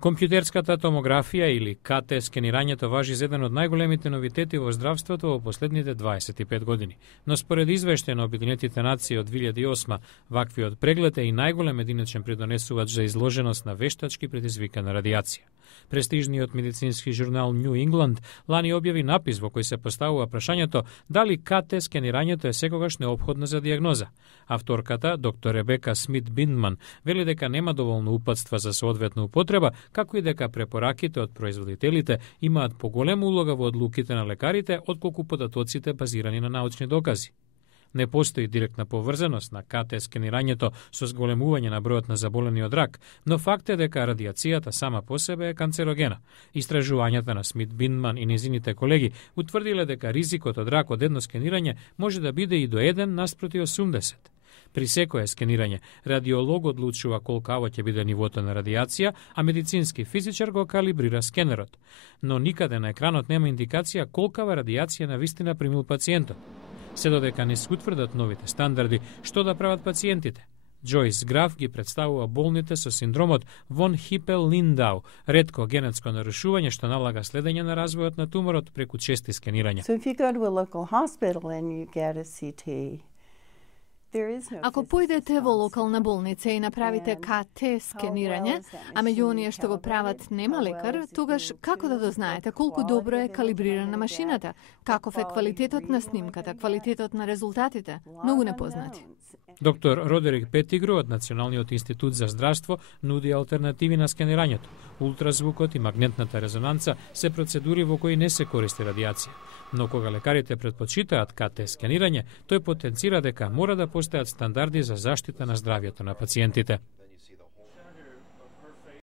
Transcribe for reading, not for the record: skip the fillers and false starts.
Компјутерската томографија или КТ скенирањето важи за еден од најголемите новитети во здравството во последните 25 години. Но според извештај на Обединетите нации од 2008, ваквиот преглед е и најголем единичен придонесувач за изложеност на вештачки предизвикана радиација. Престижниот медицински журнал New England лани објави напис во кој се поставува прашањето дали КТ скенирањето е секогаш неопходно за дијагноза. Авторката, доктор Ребека Смит Биндман, вели дека нема доволно упатства за соодветна употреба, како и дека препораките од производителите имаат поголема улога во одлуките на лекарите отколку податоците базирани на научни докази. Не постои директна поврзаност на КТ скенирањето со зголемување на бројот на заболени од рак, но факт е дека радиацијата сама по себе е канцерогена. Истражувањата на Смит Биндман и низините колеги утврдиле дека ризикот од рак од едно скенирање може да биде и до 1 наспроти 80. При секое скенирање, радиолог одлучува колкаво ќе биде нивото на радиација, а медицински физичар го калибрира скенерот. Но никаде на екранот нема индикација колкава радиација навистина примил пациентот. Се додека не се утврдат новите стандарди, што да прават пациентите? Джойс Граф ги представува болните со синдромот von Hippel-Lindau, ретко генетско нарушување што налага следење на развојот на туморот преку чести скенирања. So if you go to a local hospital and you get a CT, Ако појдете во локална болница и направите КТ скенирање, а меѓу оние што го прават нема лекар, тогаш како да дознаете колку добро е калибрирана машината, каков е квалитетот на снимката, квалитетот на резултатите, многу непознати. Доктор Родерик Петигру од Националниот институт за здравство нуди алтернативи на скенирањето. Ултразвукот и магнетната резонанца се процедури во кои не се користи радиација. Но кога лекарите предпочитаат КТ скенирање, тој потенцира дека мора да постојат стандарди за заштита на здравјето на пациентите.